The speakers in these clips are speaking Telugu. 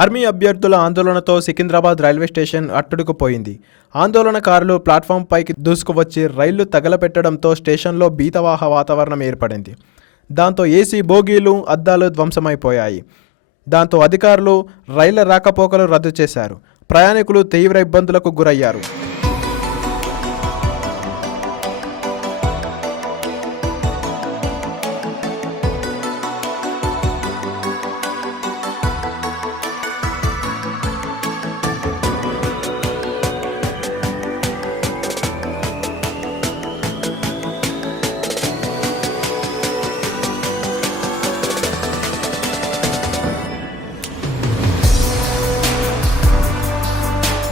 ఆర్మీ అభ్యర్థుల ఆందోళనతో సికింద్రాబాద్ రైల్వే స్టేషన్ అట్టుడుకుపోయింది. ఆందోళనకారులు ప్లాట్ఫామ్ పైకి దూసుకువచ్చి రైళ్లు తగలపెట్టడంతో స్టేషన్లో భీతవాహ వాతావరణం ఏర్పడింది. దాంతో ఏసీ బోగీలు, అద్దాలు ధ్వంసమైపోయాయి. దాంతో అధికారులు రైళ్ల రాకపోకలు రద్దు చేశారు. ప్రయాణికులు తీవ్ర ఇబ్బందులకు గురయ్యారు.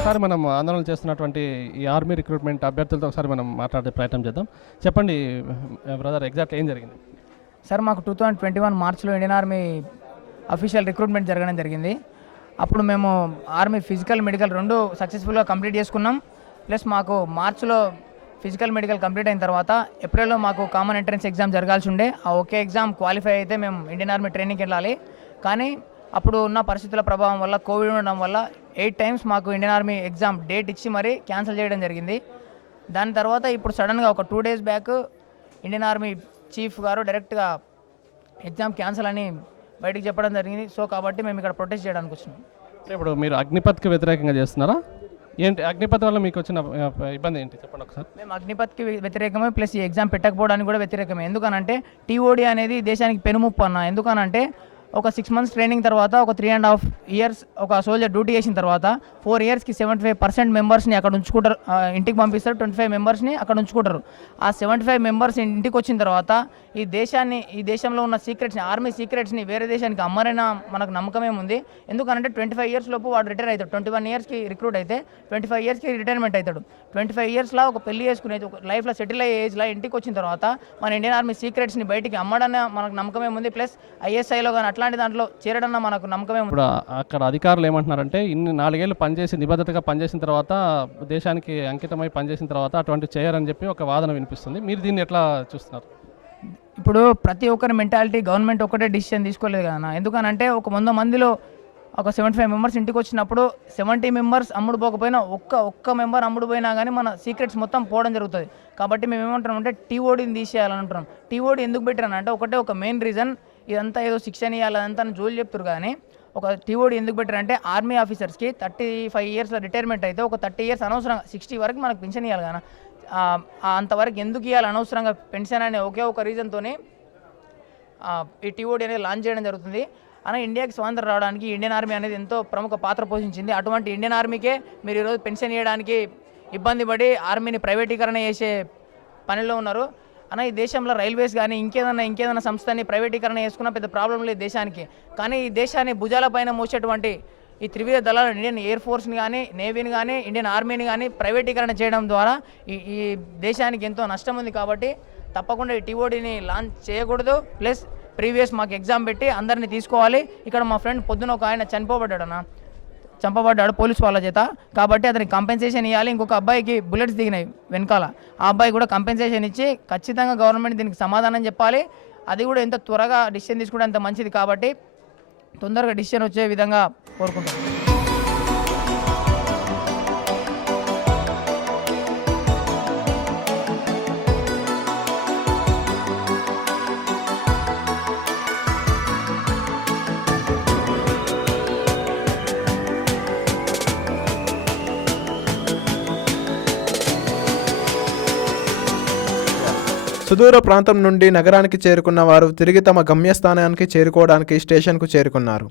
ఒకసారి మనం ఆందోళన చేస్తున్నటువంటి ఈ ఆర్మీ రిక్రూట్మెంట్ అభ్యర్థులతో ఒకసారి మనం మాట్లాడే ప్రయత్నం చేద్దాం. చెప్పండి బ్రదర్, ఎగ్జాక్ట్ ఏం జరిగింది? సార్, మాకు 2021 మార్చ్లో ఇండియన్ ఆర్మీ అఫీషియల్ రిక్రూట్మెంట్ జరగడం జరిగింది. అప్పుడు మేము ఆర్మీ ఫిజికల్ మెడికల్ రెండు సక్సెస్ఫుల్గా కంప్లీట్ చేసుకున్నాం. ప్లస్ మాకు మార్చ్లో ఫిజికల్ మెడికల్ కంప్లీట్ అయిన తర్వాత ఏప్రిల్లో మాకు కామన్ ఎంట్రన్స్ ఎగ్జామ్ జరగాల్సి ఉండే. ఆ ఒకే ఎగ్జామ్ క్వాలిఫై అయితే మేము ఇండియన్ ఆర్మీ ట్రైనింగ్కి వెళ్ళాలి. కానీ అప్పుడు ఉన్న పరిస్థితుల ప్రభావం వల్ల, కోవిడ్ ఉండడం వల్ల 8 టైమ్స్ మాకు ఇండియన్ ఆర్మీ ఎగ్జామ్ డేట్ ఇచ్చి మరీ క్యాన్సిల్ చేయడం జరిగింది. దాని తర్వాత ఇప్పుడు సడన్గా ఒక 2 days back Indian army chief గారు డైరెక్ట్గా ఎగ్జామ్ క్యాన్సిల్ అని బయటికి చెప్పడం జరిగింది. సో కాబట్టి మేము ఇక్కడ ప్రొటెస్ట్ చేయడానికి వచ్చినాం. ఇప్పుడు మీరు అగ్నిపథ్కి వ్యతిరేకంగా చేస్తున్నారా? ఏంటి అగ్నిపథ్ వల్ల మీకు వచ్చిన ఇబ్బంది ఏంటి చెప్పండి ఒకసారి. మేము అగ్నిపథ్కి వ్యతిరేకమే, ప్లస్ ఈ ఎగ్జామ్ పెట్టకపోవడానికి కూడా వ్యతిరేకమే. ఎందుకనంటే టీఓడి అనేది దేశానికి పెనుముప్పు అన్న. ఎందుకనంటే ఒక 6 months ట్రైనింగ్ తర్వాత, ఒక 3.5 years ఒక సోల్జర్ డ్యూటీ చేసిన తర్వాత 4 yearsకి 75% మెంబర్స్ని అక్కడ ఉంచుకుంటారు, ఇంటికి పంపిస్తారు. 25 మెంబర్స్ని అక్కడ ఉంచుకుంటారు. ఆ 75 మెంబర్స్ ఇంటికి వచ్చిన తర్వాత ఈ దేశంలో ఉన్న సీక్రెట్స్ని, ఆర్మీ సీక్రెట్స్ని వేరే దేశానికి అమ్మరైనా మనకు నమ్మకమేముంది. ఎందుకనంటే 25 years లోపు వాడు రిటైర్ అవుతాడు. 21 yearsకి రిక్రూట్ అయితే 25 yearsకి రిటైర్మెంట్ అవుతాడు. 25 yearsలో ఒక పెళ్లి చేసుకునేది, ఒక లైఫ్లో సెటిల్ అయ్యే ఏజ్లో ఇంటికి వచ్చిన తర్వాత మన ఇండియన్ ఆర్మీ సీక్రెట్స్ని బయటికి అమ్మడన్నా మనకు నమ్మకమేముంది. ప్లస్ ఐఎస్ఐలో కానీ అట్లాంటి దాంట్లో చేరడన్నా మనకు నమ్మకమే. ఇప్పుడు అక్కడ అధికారులు ఏమంటున్నారంటే, ఇన్ని 4 ఏళ్ళు పనిచేసి నిబద్ధతగా పనిచేసిన తర్వాత, దేశానికి అంకితమై పనిచేసిన తర్వాత అటువంటి చేయరని చెప్పి ఒక వాదన వినిపిస్తుంది. మీరు దీన్ని ఎట్లా చూస్తున్నారు? ఇప్పుడు ప్రతి ఒక్కరి మెంటాలిటీ, గవర్నమెంట్ ఒకటే డిసిషన్ తీసుకోలేదు కదా. ఎందుకనంటే ఒక 100 మందిలో ఒక 75 మెంబర్స్ ఇంటికి వచ్చినప్పుడు 70 మెంబర్స్ అమ్ముడు పోకపోయినా ఒక్క మెంబర్ అమ్ముడు పోయినా కానీ మన సీక్రెట్స్ మొత్తం పోవడం జరుగుతుంది. కాబట్టి మేము ఏమంటున్నామంటే టీఓడిని తీసేయాలని అంటున్నాం. టీఓడి ఎందుకు పెట్టారంటే ఒక మెయిన్ రీజన్, ఇదంతా ఏదో శిక్షణ ఇవ్వాలి అదంతా జోలు చెప్తారు. కానీ ఒక టీఓడి ఎందుకు పెట్టారంటే ఆర్మీ ఆఫీసర్స్కి 35 years రిటైర్మెంట్ అయితే ఒక 30 years అనవసరంగా 60 వరకు మనకు పెన్షన్ ఇవ్వాలి కానీ అంతవరకు ఎందుకు ఇవ్వాలి అనవసరంగా పెన్షన్ అనే ఒకే ఒక రీజన్తోనే ఈ టీఓడి అనేది లాంచ్ చేయడం జరుగుతుంది. అలా ఇండియాకి స్వాతంత్రం రావడానికి ఇండియన్ ఆర్మీ అనేది ఎంతో ప్రముఖ పాత్ర పోషించింది. అటువంటి ఇండియన్ ఆర్మీకే మీరు ఈరోజు పెన్షన్ ఇవ్వడానికి ఇబ్బంది పడి ఆర్మీని ప్రైవేటీకరణ చేసే పనిలో ఉన్నారు. అన్న, ఈ దేశంలో రైల్వేస్ కానీ ఇంకేదైనా సంస్థని ప్రైవేటీకరణ చేసుకున్న పెద్ద ప్రాబ్లం లేదు దేశానికి. కానీ ఈ దేశాన్ని భుజాలపైన మోసేటువంటి ఈ త్రివిధ దళాలు, ఇండియన్ ఎయిర్ ఫోర్స్ని కానీ, నేవీని కానీ, ఇండియన్ ఆర్మీని కానీ ప్రైవేటీకరణ చేయడం ద్వారా ఈ దేశానికి ఎంతో నష్టం ఉంది. కాబట్టి తప్పకుండా ఈ టీఓడిని లాంచ్ చేయకూడదు. ప్లస్ ప్రీవియస్ మాకు ఎగ్జామ్ పెట్టి అందరినీ తీసుకోవాలి. ఇక్కడ మా ఫ్రెండ్ పొద్దున ఒక ఆయన చంపబడ్డాడు పోలీసు వాళ్ళ చేత. కాబట్టి అతనికి కంపెన్సేషన్ ఇవ్వాలి. ఇంకొక అబ్బాయికి బుల్లెట్స్ దిగినాయి వెనకాల, ఆ అబ్బాయి కూడా కంపెన్సేషన్ ఇచ్చి ఖచ్చితంగా గవర్నమెంట్ దీనికి సమాధానం చెప్పాలి. అది కూడా ఎంత త్వరగా డిసిషన్ తీసుకుంటే అంత మంచిది. కాబట్టి తొందరగా డిసిషన్ వచ్చే విధంగా కోరుకుంటున్నాను. సుదూర ప్రాంతం నుండి నగరానికి చేరుకున్న వారు తిరిగి తమ గమ్యస్థానానికి చేరుకోవడానికి స్టేషన్కు చేరుకున్నారు.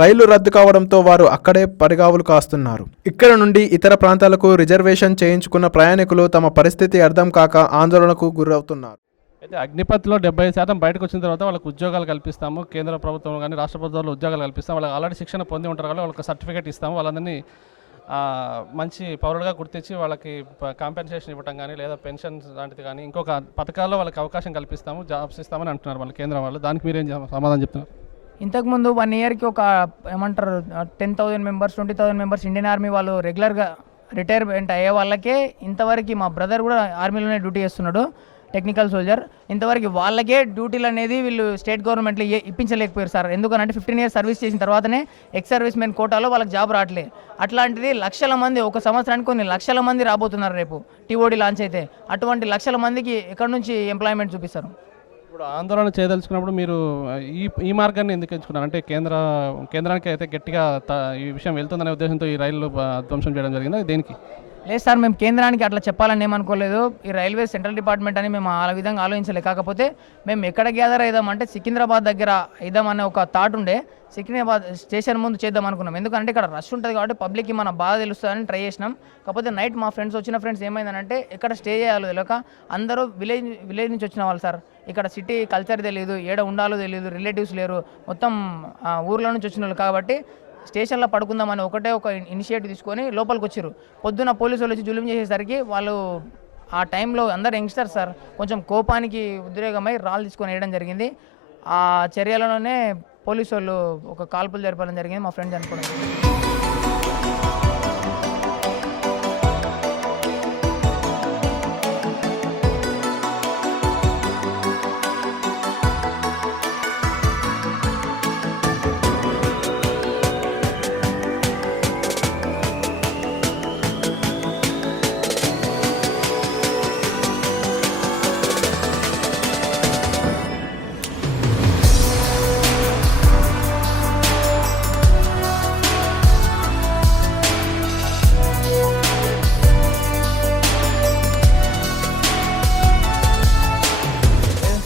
రైలు రద్దు కావడంతో వారు అక్కడే పరిగావులు కాస్తున్నారు. ఇక్కడ నుండి ఇతర ప్రాంతాలకు రిజర్వేషన్ చేయించుకున్న ప్రయాణికులు తమ పరిస్థితి అర్థం కాక ఆందోళనకు గురవుతున్నారు. అయితే అగ్నిపథ్లో 70% బయటకు వచ్చిన తర్వాత వాళ్ళకి ఉద్యోగాలు కల్పిస్తాము, కేంద్ర ప్రభుత్వం కానీ రాష్ట్ర ప్రభుత్వాలు ఉద్యోగాలు కల్పిస్తాము. వాళ్ళకి ఆల్రెడీ శిక్షణ పొంది ఉంటారు కాబట్టి వాళ్ళకి సర్టిఫికేట్ ఇస్తాము. వాళ్ళందరినీ మంచి పౌరులుగా గుర్తించి వాళ్ళకి కాంపెన్సేషన్ ఇవ్వడం కానీ, లేదా పెన్షన్ లాంటిది కానీ, ఇంకొక పథకాల్లో వాళ్ళకి అవకాశం కల్పిస్తాము, జాబ్స్ ఇస్తామని అంటున్నారు వాళ్ళ కేంద్రం వాళ్ళు. దానికి మీరేం సమాధానం చెప్తున్నారు? ఇంతకుముందు 1 yearకి ఒక 10,000 మెంబర్స్, 20,000 మెంబర్స్ ఇండియన్ ఆర్మీ వాళ్ళు రెగ్యులర్గా రిటైర్మెంట్ అయ్యే వాళ్ళకే ఇంతవరకు మా బ్రదర్ కూడా ఆర్మీలోనే డ్యూటీ చేస్తున్నాడు. Technical soldier. ఇంతవరకు వాళ్ళకే డ్యూటీలు అనేది వీళ్ళు స్టేట్ గవర్నమెంట్లో ఇప్పించలేకపోయారు సార్. ఎందుకంటే 15 years సర్వీస్ చేసిన తర్వాతనే ఎక్స్ సర్వీస్ మెన్ కోటాలో వాళ్ళకి జాబ్ రావట్లేదు. అట్లాంటిది లక్షల మంది, ఒక సంవత్సరానికి కొన్ని లక్షల మంది రాబోతున్నారు రేపు టీఓడి లాంచ్ అయితే. అటువంటి లక్షల మందికి ఎక్కడి నుంచి ఎంప్లాయ్మెంట్ చూపిస్తారు? ఇప్పుడు ఆందోళన చేయదలుచుకున్నప్పుడు మీరు ఈ మార్గాన్ని ఎందుకు ఎంచుకున్నారు? అంటే కేంద్రానికి అయితే గట్టిగా ఈ విషయం వెళ్తుందనే ఉద్దేశంతో ఈ రైలు ధ్వంసం చేయడం జరిగిందా? దేనికి? లేదు సార్, మేము కేంద్రానికి అట్లా చెప్పాలని ఏమనుకోలేదు. ఈ రైల్వే సెంట్రల్ డిపార్ట్మెంట్ అని మేము ఆ విధంగా ఆలోచించలేదు. కాకపోతే మేము ఎక్కడ గ్యాదర్ అవుదామంటే సికింద్రాబాద్ దగ్గర అయిదామనే ఒక థాట్ ఉండే. సికింద్రాబాద్ స్టేషన్ ముందు చేద్దాం అనుకున్నాం. ఎందుకంటే ఇక్కడ రష్ ఉంటుంది కాబట్టి పబ్లిక్కి మన బాధ తెలుస్తుందని ట్రై చేసినాం. కాకపోతే నైట్ మా వచ్చిన ఫ్రెండ్స్ ఏమైందంటే ఎక్కడ స్టే చేయాలో తెలియక అందరూ విలేజ్ నుంచి వచ్చిన వాళ్ళు సార్. ఇక్కడ సిటీ కల్చర్ తెలియదు, ఏడ ఉండాలో తెలియదు, రిలేటివ్స్ లేరు, మొత్తం ఊర్లో నుంచి వచ్చిన వాళ్ళు కాబట్టి స్టేషన్లో పడుకుందామని ఒక ఇనిషియేటివ్ తీసుకొని లోపలికి వచ్చారు. పొద్దున పోలీసు వాళ్ళు వచ్చి జులుం చేసేసరికి వాళ్ళు ఆ టైంలో అందరు యంగ్స్టర్స్ సార్ కొంచెం కోపానికి ఉద్రేకమై రాళ్ళు తీసుకొని వేయడం జరిగింది. ఆ చర్యలలోనే పోలీసు వాళ్ళు ఒక కాల్పులు జరపడం జరిగింది. మా ఫ్రెండ్ చనిపోవడం.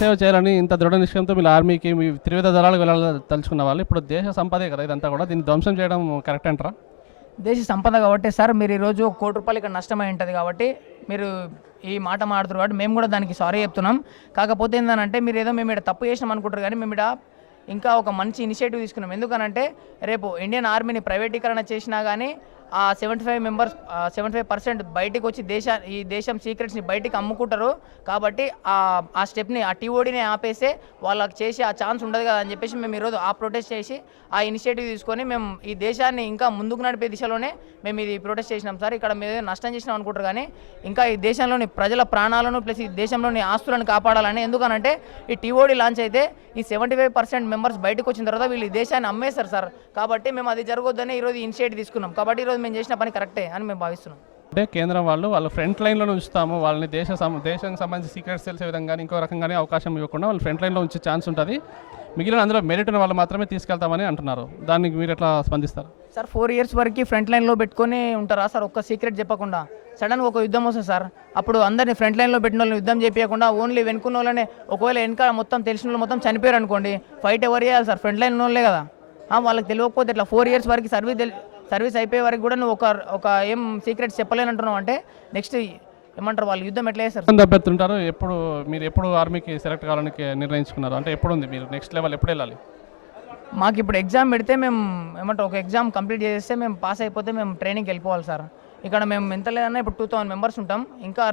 సేవ చేయాలని ఇంత దృఢ నిశ్చయంతో మీరు ఆర్మీకి మీ త్రివిధ దళాలకు వెళ్ళాలని తలుచుకున్న వాళ్ళు ఇప్పుడు దేశ సంపదే కదా ఇదంతా కూడా, దీన్ని ధ్వంసం చేయడం కరెక్ట్ అంటారా? దేశ సంపద కాబట్టి సార్, మీరు ఈరోజు ₹1 ఇక్కడ నష్టమై ఉంటుంది కాబట్టి మీరు ఈ మాట మాడుతున్నారు కాబట్టి మేము కూడా దానికి సారీ చెప్తున్నాం. కాకపోతే ఏంటంటే మీరు ఏదో మేము ఇక్కడ తప్పు చేసినాం అనుకుంటారు కానీ మేము ఇక్కడ ఇంకా ఒక మంచి ఇనిషియేటివ్ తీసుకున్నాం. ఎందుకనంటే రేపు ఇండియన్ ఆర్మీని ప్రైవేటీకరణ చేసినా కానీ ఆ 75% బయటికి వచ్చి ఈ దేశం సీక్రెట్స్ని బయటికి అమ్ముకుంటారు కాబట్టి ఆ స్టెప్ని, ఆ టీఓడిని ఆపేసే వాళ్ళకి చేసి ఆ ఛాన్స్ ఉండదు కదా అని చెప్పేసి మేము ఈరోజు ఆ ప్రొటెస్ట్ చేసి ఆ ఇనిషియేటివ్ తీసుకొని మేము ఈ దేశాన్ని ఇంకా ముందుకు నడిపే దిశలోనే మేము ఇది ప్రొటెస్ట్ చేసినాం సార్. ఇక్కడ మేము నష్టం చేసినాం అనుకుంటారు కానీ ఇంకా ఈ దేశంలోని ప్రజల ప్రాణాలను ప్లస్ ఈ దేశంలోని ఆస్తులను కాపాడాలని. ఎందుకనంటే ఈ టీఓడి లాంచ్ అయితే ఈ 75% మెంబర్స్ బయటకు వచ్చిన తర్వాత వీళ్ళు ఈ దేశాన్ని అమ్మేస్తారు సార్. కాబట్టి మేము అది జరగొద్దని ఈరోజు ఇనిషియేటివ్ తీసుకున్నాం. కాబట్టి ఈరోజు మేము చేసిన పని కరెక్టే అని మేము భావిస్తున్నాం. అంటే కేంద్రం వాళ్ళ ఫ్రంట్ లైన్లో ఉంచుతాము, వాళ్ళని దేశానికి సంబంధించి సీక్రెట్స్ తెలిసే విధంగానే ఇంకో రకంగానే అవకాశం ఇవ్వకుండా వాళ్ళు ఫ్రంట్ లైన్లో ఉంచే ఛాన్స్ ఉంటుంది. మిగిలిన అందులో మెరిట్ ఉన్న వాళ్ళు మాత్రమే తీసుకెళ్తామని అంటున్నారు. దానికి మీరు ఎట్లా స్పందిస్తారు సార్? 4 years వరకు ఫ్రంట్ లైన్లో పెట్టుకొని ఉంటారా సార్? ఒక్క సీక్రెట్ చెప్పకుండా సడన్గా ఒక యుద్ధం వస్తుంది సార్. అప్పుడు అందరినీ ఫ్రంట్ లైన్లో పెట్టిన వాళ్ళని యుద్ధం చేయకుండా ఓన్లీ వెనుకున్న వాళ్ళనే, ఒకవేళ వెనక మొత్తం తెలిసిన వాళ్ళు మొత్తం చనిపోయారు అనుకోండి, ఫైట్ ఎవరు చేయాలి సార్? ఫ్రంట్ లైన్ వాళ్ళే కదా. వాళ్ళకి తెలియకపోతే ఇట్లా 4 years వరకు సర్వీస్ అయిపోయే వరకు కూడా నువ్వు ఒక ఏం సీక్రెట్స్ చెప్పలేనంటున్నావు అంటే నెక్స్ట్ ఏమంటారు వాళ్ళు యుద్ధం ఎట్లా చేస్తారు? అభ్యర్థులుంటారు. మీరు ఎప్పుడు ఆర్మీకి సెలెక్ట్ కావాలని నిర్ణయించుకున్నారు? అంటే ఎప్పుడు ఉంది మీరు నెక్స్ట్ లెవెల్ ఎప్పుడు వెళ్ళాలి? మాకు ఇప్పుడు ఎగ్జామ్ పెడితే మేము ఏమంటారు ఒక ఎగ్జామ్ కంప్లీట్ చేస్తే మేము పాస్ అయిపోతే మేము ట్రైనింగ్కి వెళ్ళిపోవాలి సార్. ఇక్కడ మేము ఎంత లేదన్నా ఇప్పుడు 2000 members ఉంటాం.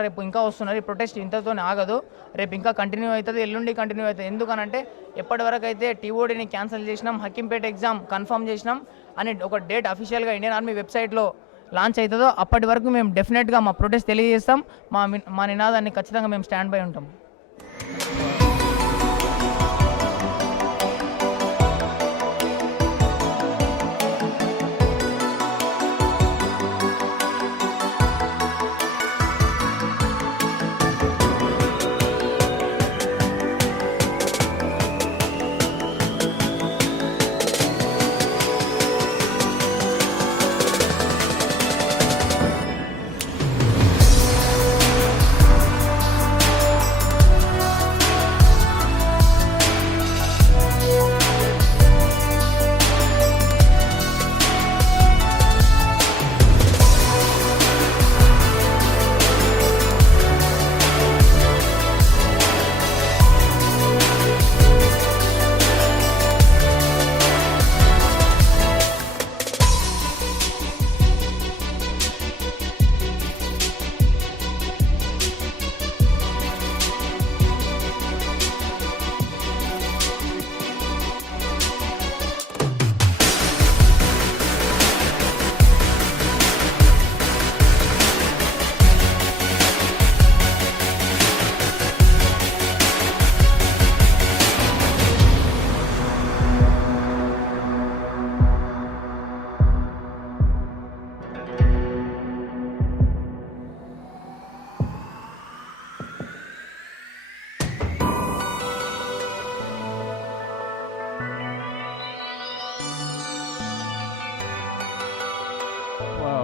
రేపు ఇంకా వస్తున్నారు. ఈ ప్రొటెస్ట్ ఇంతతో ఆగదు, రేపు ఇంకా కంటిన్యూ అవుతుంది, ఎల్లుండి కంటిన్యూ అవుతుంది. ఎందుకనంటే ఎప్పటివరకు అయితే టీఓడిని క్యాన్సిల్ చేసినాం, హకీంపేట ఎగ్జామ్ కన్ఫర్మ్ చేసినాం అని ఒక డేట్ అఫీషియల్గా ఇండియన్ ఆర్మీ వెబ్సైట్లో లాంచ్ అవుతుందో అప్పటి వరకు మేము డెఫినెట్గా మా ప్రొటెస్ట్ తెలియజేస్తాం. మా నినాదాన్ని ఖచ్చితంగా మేము స్టాండ్ బై ఉంటాం.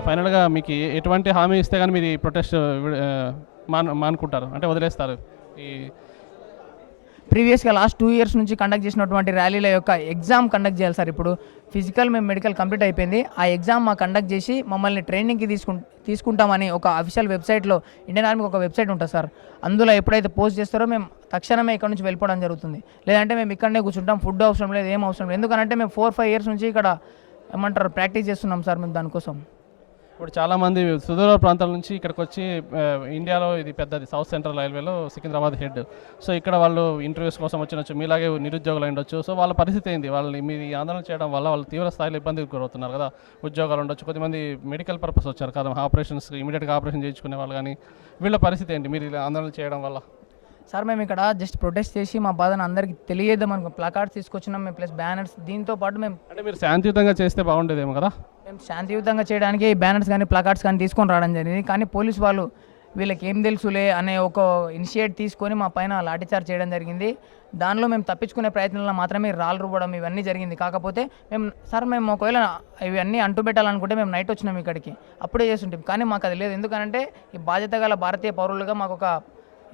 ఫైనల్గా మీకు ఎటువంటి హామీ ఇస్తే కానీ మీరు ఈ ప్రొటెస్ట్ మానుకుంటారు అంటే వదిలేస్తారు ఈ ప్రీవియస్గా లాస్ట్ 2 ఇయర్స్ నుంచి కండక్ట్ చేసినటువంటి ర్యాలీల యొక్క ఎగ్జామ్ కండక్ట్ చేయాలి సార్. ఇప్పుడు ఫిజికల్ మేము మెడికల్ కంప్లీట్ అయిపోయింది, ఆ ఎగ్జామ్ మా కండక్ట్ చేసి మమ్మల్ని ట్రైనింగ్కి తీసుకుంటామని ఒక అఫీషియల్ వెబ్సైట్లో ఇండియన్ ఆర్మీకి ఒక వెబ్సైట్ ఉంటుంది సార్. అందులో ఎప్పుడైతే పోస్ట్ చేస్తారో మేము తక్షణమే ఇక్కడ నుంచి వెళ్ళిపోవడం జరుగుతుంది. లేదంటే మేము ఇక్కడనే కూర్చుంటాం, ఫుడ్ అవసరం లేదు, ఏం అవసరం లేదు. ఎందుకంటే మేము 4-5 ఇయర్స్ నుంచి ఇక్కడ ఏమంటారు ప్రాక్టీస్ చేస్తున్నాం సార్ మేము దానికోసం. ఇప్పుడు చాలామంది సుదూర ప్రాంతాల నుంచి ఇక్కడికి వచ్చి ఇండియాలో ఇది పెద్దది సౌత్ సెంట్రల్ రైల్వేలో సికింద్రాబాద్ హెడ్. సో ఇక్కడ వాళ్ళు ఇంటర్వ్యూస్ కోసం వచ్చినచ్చు, మీలాగే నిరుద్యోగులు ఉండొచ్చు. సో వాళ్ళ పరిస్థితి ఏంది? వాళ్ళని మీరు ఈ ఆందోళన చేయడం వల్ల వాళ్ళు తీవ్ర స్థాయిలో ఇబ్బందికి గురవుతున్నారు కదా. ఉద్యోగాలు ఉండొచ్చు, కొద్దిమంది మెడికల్ పర్పస్ వచ్చారు కదా, ఆపరేషన్స్ ఇమీడియట్గా ఆపరేషన్ చేయించుకునే వాళ్ళు, కానీ వీళ్ళ పరిస్థితి ఏంటి మీరు ఇలా ఆందోళన చేయడం వల్ల? సార్ మేము ఇక్కడ జస్ట్ ప్రొటెస్ట్ చేసి మా బాధను అందరికీ తెలియజేద్దాం అనుకో ప్లకార్డ్స్ తీసుకొచ్చినాం మేము, ప్లస్ బ్యానర్స్. దీంతో పాటు మేము అంటే మీరు శాంతియుతంగా చేస్తే బాగుండేదేమో కదా. మేము శాంతియుతంగా చేయడానికి ఈ బ్యానర్స్ కానీ ప్లకార్డ్స్ కానీ తీసుకొని రావడం జరిగింది. కానీ పోలీస్ వాళ్ళు వీళ్ళకి ఏం తెలుసులే అనే ఒక ఇనిషియేట్ తీసుకొని మా పైన లాఠీచార్జ్ చేయడం జరిగింది. దానిలో మేము తప్పించుకునే ప్రయత్నంలో మాత్రమే రాళ్ళు రువ్వడం ఇవన్నీ జరిగింది. కాకపోతే మేము ఒకవేళ ఇవన్నీ అంటు పెట్టాలనుకుంటే మేము నైట్ వచ్చినాం ఇక్కడికి, అప్పుడే చేస్తుంటాం. కానీ మాకు అది లేదు. ఎందుకంటే ఈ బాధ్యత గల భారతీయ పౌరులుగా మాకు ఒక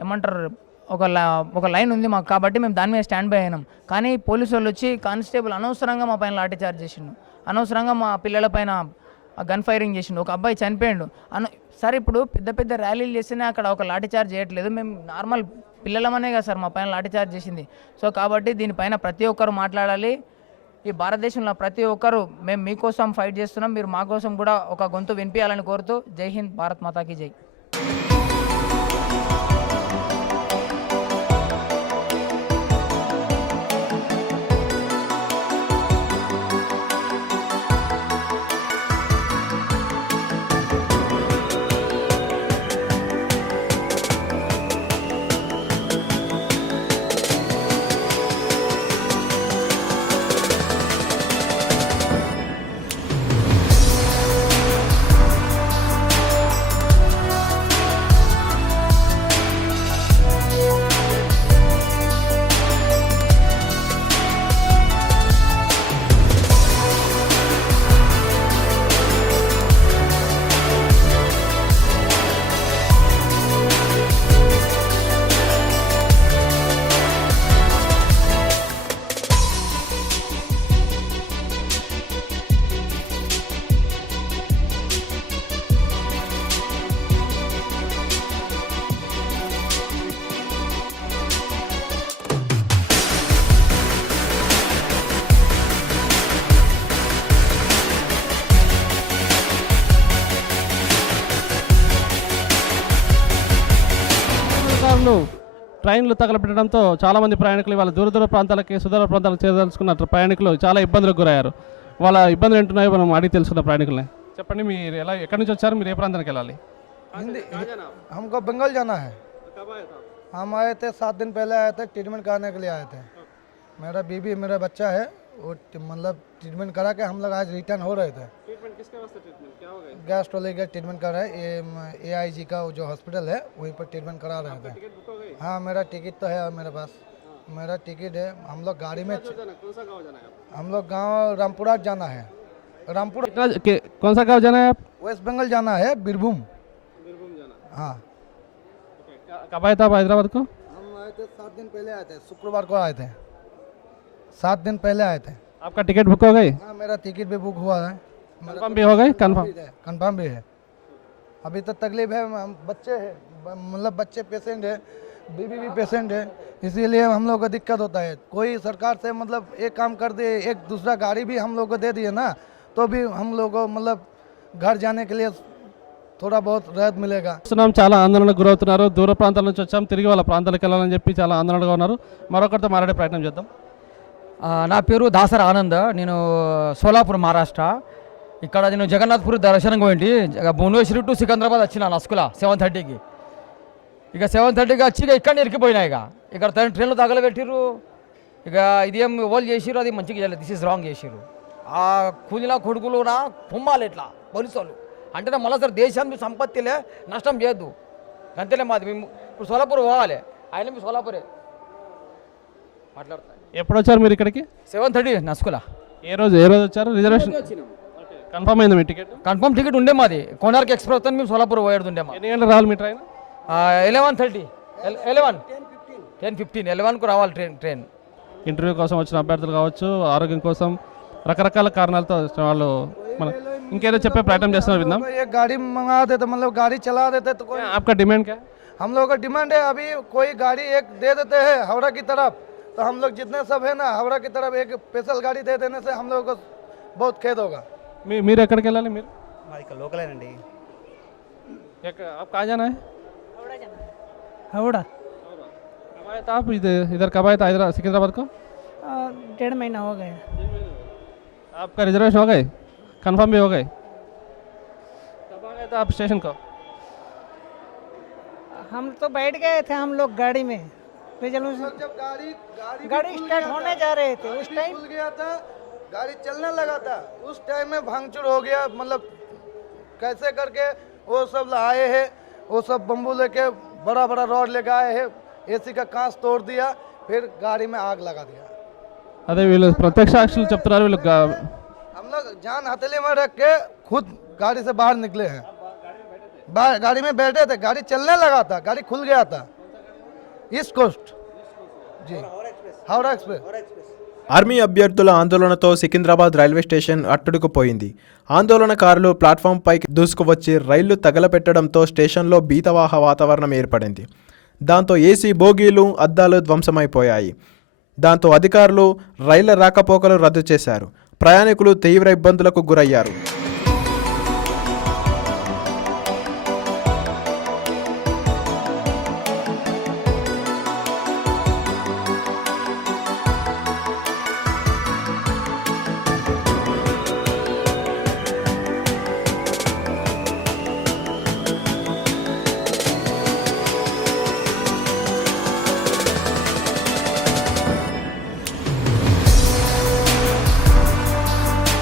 ఏమంటారు ఒక లైన్ ఉంది మాకు, కాబట్టి మేము దాని మీద స్టాండ్ బై అయినాం. కానీ పోలీసు వాళ్ళు వచ్చి కానిస్టేబుల్ అనవసరంగా మా పైన లాఠీ చార్జ్ చేసిండు, అనవసరంగా మా పిల్లల పైన గన్ ఫైరింగ్ చేసిండు, ఒక అబ్బాయి చనిపోయిండు. సార్ ఇప్పుడు పెద్ద పెద్ద ర్యాలీలు చేస్తేనే అక్కడ ఒక లాఠీ చార్జ్ చేయట్లేదు, మేము నార్మల్ పిల్లలమనే కదా సార్ మా పైన లాఠీ చార్జ్ చేసింది. సో కాబట్టి దీనిపైన ప్రతి ఒక్కరు మాట్లాడాలి. ఈ భారతదేశంలో ప్రతి ఒక్కరు మేము మీకోసం ఫైట్ చేస్తున్నాం, మీరు మా కోసం కూడా ఒక గొంతు వినిపించాలని కోరుతూ జై హింద్, భారత్ మాతాకి జై. ట్రైన్లు తగలపెట్టడంతో చాలామంది ప్రయాణికులు వాళ్ళ దూర ప్రాంతాలకి సుదూర ప్రాంతాలకు చేరదలుచుకున్న ప్రయాణికులు చాలా ఇబ్బందులకు గురయ్యారు. వాళ్ళ ఇబ్బందులు ఏంటున్నాయో మనం అడిగి తెలుసుకున్న ప్రయాణికులనే. చెప్పండి, మీరు ఎలా ఎక్కడి నుంచి వచ్చారు, మీరు ఏ ప్రాంతానికి వెళ్ళాలి? हमको बंगाल जाना है। हम आए थे 7 दिन पहले आए थे, ट्रीटमेंट कराने के लिए आए थे। मेरा बीबी मेरा बच्चा है, वो मतलब ट्रीटमेंट करा के हम लोग आज रिटर्न हो रहे थे। किसके वास्ते ट्रीटमेंट क्या हो गया? गैस्ट्रोलॉजी का ट्रीटमेंट कर रहे हैं, ये AIG का जो हॉस्पिटल है वहीं पर ट्रीटमेंट करा रहे थे। टिकट बुक हो गई? हाँ, मेरा टिकट तो है मेरे पास, मेरा टिकट है। हम लोग गाड़ी में कौन सा गाँव जाना है? हम लोग गाँव रामपुरा जाना है। रामपुरा कौन सा गाँव जाना है आप? वेस्ट बंगाल जाना है, बीरभूम। बीरभूम जाना। हाँ, कब आए थे आप हैदराबाद को? हम आए थे 7 दिन पहले आए थे, शुक्रवार को आए थे, 7 दिन पहले आए थे। आपका टिकट बुक हो गई? हाँ, मेरा टिकट भी बुक हुआ है, कंफर्म भी हो गई? कंफर्म भी है। अभी तो तकलीफ है, हम बच्चे हैं, मतलब बच्चे पेशेंट है, बीबी भी पेशेंट है, इसीलिए हम लोग को दिक्कत होता है। कोई सरकार से मतलब एक काम कर दे, एक दूसरा गाड़ी भी हम लोग को दे दिए ना, तो भी हम लोग को मतलब घर जाने के लिए थोड़ा बहुत राहत मिलेगा। చూస్తున్నాం, చాలా ఆందోళనకు గురవుతున్నారు. దూర ప్రాంతాల నుంచి వచ్చాం, తిరిగి వాళ్ళ ప్రాంతాలకు వెళ్ళాలని చెప్పి చాలా ఆందోళనగా ఉన్నారు. మరొకరితో మాట్లాడే ప్రయత్నం చేద్దాం. నా పేరు దాసర ఆనంద్, నేను సోలాపూర్ మహారాష్ట్ర. ఇక్కడ నేను జగన్నాథ్పూర్ దర్శనం పోయింటి, భువనేశ్వరి టు సికింద్రాబాద్ వచ్చిన నస్కుల 7:30కి. ఇక 7:30కి వచ్చి ఇక్కడ ఇరికిపోయినా. ఇక్కడ ట్రైన్లు తగలబెట్టిర్రు. ఇక ఇదేం వాళ్ళు చేసిర్రు, అది మంచిగా చేయలేదు, దిస్ ఇస్ రాంగ్ చేసిర్రు. ఆ కూలిన కొడుకులు నా పొమ్మాలి ఇట్లా పోలీసు వాళ్ళు అంటే మళ్ళీ సార్ దేశం సంపత్తిలే నష్టం చేయొద్దు అంతేలే. మాది మేము ఇప్పుడు సోలాపూర్ పోవాలి, ఆయన మీ సోలాపూరే మాట్లాడతాను. ఎప్పుడు వచ్చారు మీరు ఇక్కడికి? 7:30 నస్కుల. ఏ రోజు వచ్చారు? రిజర్వేషన్ కన్ఫర్మ్ అయింది మీ టికెట్? కన్ఫర్మ్ టికెట్ ఉండే మాది కోనార్క్ ఎక్స్ప్రెస్ అని మేము సోలాపూర్ పోయేది మాది. ఎన్ని గంటలు రావాలి మీ ట్రైన్? 11:30 10:15 11కు రావాలి ట్రైన్. ఇంటర్వ్యూ కోసం వచ్చిన అభ్యర్థులు కావచ్చు, ఆరోగ్యం కోసం రకరకాల కారణాలతో వచ్చిన వాళ్ళు మన ఇంకేదో చెప్పే ప్రయత్నం చేస్తున్నారు, విందాం. कोई एक गाड़ी मंगा देते मतलब गाड़ी चला देते तो कोई आपका डिमांड क्या है? हम लोगों का डिमांड है अभी कोई गाड़ी एक दे देते हैं हावड़ा की तरफ तो हम लोग जितने सब है ना हावड़ा की तरफ एक स्पेशल गाड़ी दे देने से हम लोगों को बहुत खेद होगा। మీరు ఎక్కడికి వెళ్ళాలి? మీరు మాది ఇక్కడ లోకలేనండి. आप कहाँ जाना है? हावड़ा कब आए थे आप इधर कब आए थे हैदराबाद सिकंदराबाद को? 1.5 महीना हो गया। आपका रिजर्वेशन हो गए, कंफर्म भी हो गए? कब आ गए थे आप स्टेशन को? हम तो बैठ गए थे हम लोग गाड़ी में, रिजर्वेशन जब गाड़ी गाड़ी स्टार्ट होने जा रहे थे उस टाइम खुल गया था गाड़ी चलने लगा था उस टाइम में भांगचूर हो गया मतलब कैसे करके वो सब आए हैं वो सब बम्बू लेके बड़ा बड़ा रॉड लेके आए हैं एसी का कांच तोड़ दिया फिर गाड़ी में आग लगा दिया। అదే వీళ్ళు ప్రత్యక్ష సాక్షులు చెప్తున్నారు, వీళ్ళు हम लोग जान हथेली में रख के खुद गाड़ी से बाहर निकले हैं, गाड़ी में बैठे थे गाड़ी चलने लगा था गाड़ी खुल गया था ईस्ट कोस्ट जी हावड़ा एक्सप्रेस। ఆర్మీ అభ్యర్థుల ఆందోళనతో సికింద్రాబాద్ రైల్వే స్టేషన్ అట్టుడుకుపోయింది. ఆందోళనకారులు ప్లాట్ఫామ్పైకి దూసుకువచ్చి రైళ్లు తగలపెట్టడంతో స్టేషన్లో భీతవాహ వాతావరణం ఏర్పడింది. దాంతో ఏసీ బోగీలు, అద్దాలు ధ్వంసమైపోయాయి. దాంతో అధికారులు రైళ్ల రాకపోకలు రద్దు చేశారు. ప్రయాణికులు తీవ్ర ఇబ్బందులకు గురయ్యారు.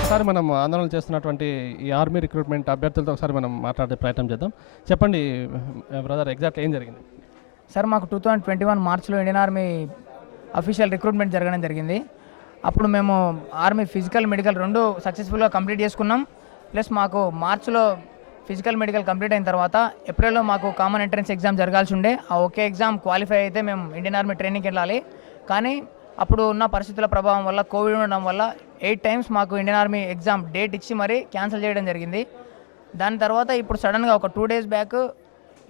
ఒకసారి మనం ఆందోళన చేస్తున్నటువంటి ఈ ఆర్మీ రిక్రూట్మెంట్ అభ్యర్థులతో ఒకసారి మనం మాట్లాడే ప్రయత్నం చేద్దాం. చెప్పండి బ్రదర్, ఎగ్జాక్ట్ ఏం జరిగింది? సార్ మాకు 2021 మార్చ్లో ఇండియన్ ఆర్మీ అఫీషియల్ రిక్రూట్మెంట్ జరగడం జరిగింది. అప్పుడు మేము ఆర్మీ ఫిజికల్ మెడికల్ రెండు సక్సెస్ఫుల్గా కంప్లీట్ చేసుకున్నాం. ప్లస్ మాకు మార్చ్లో ఫిజికల్ మెడికల్ కంప్లీట్ అయిన తర్వాత ఏప్రిల్లో మాకు కామన్ ఎంట్రన్స్ ఎగ్జామ్ జరగాల్సి ఉండే. ఆ ఒకే ఎగ్జామ్ క్వాలిఫై అయితే మేము ఇండియన్ ఆర్మీ ట్రైనింగ్కి వెళ్ళాలి. కానీ అప్పుడు ఉన్న పరిస్థితుల ప్రభావం వల్ల కోవిడ్ ఉండడం వల్ల 8 times మాకు ఇండియన్ ఆర్మీ ఎగ్జామ్ డేట్ ఇచ్చి మరీ క్యాన్సిల్ చేయడం జరిగింది. దాని తర్వాత ఇప్పుడు సడన్గా ఒక 2 days back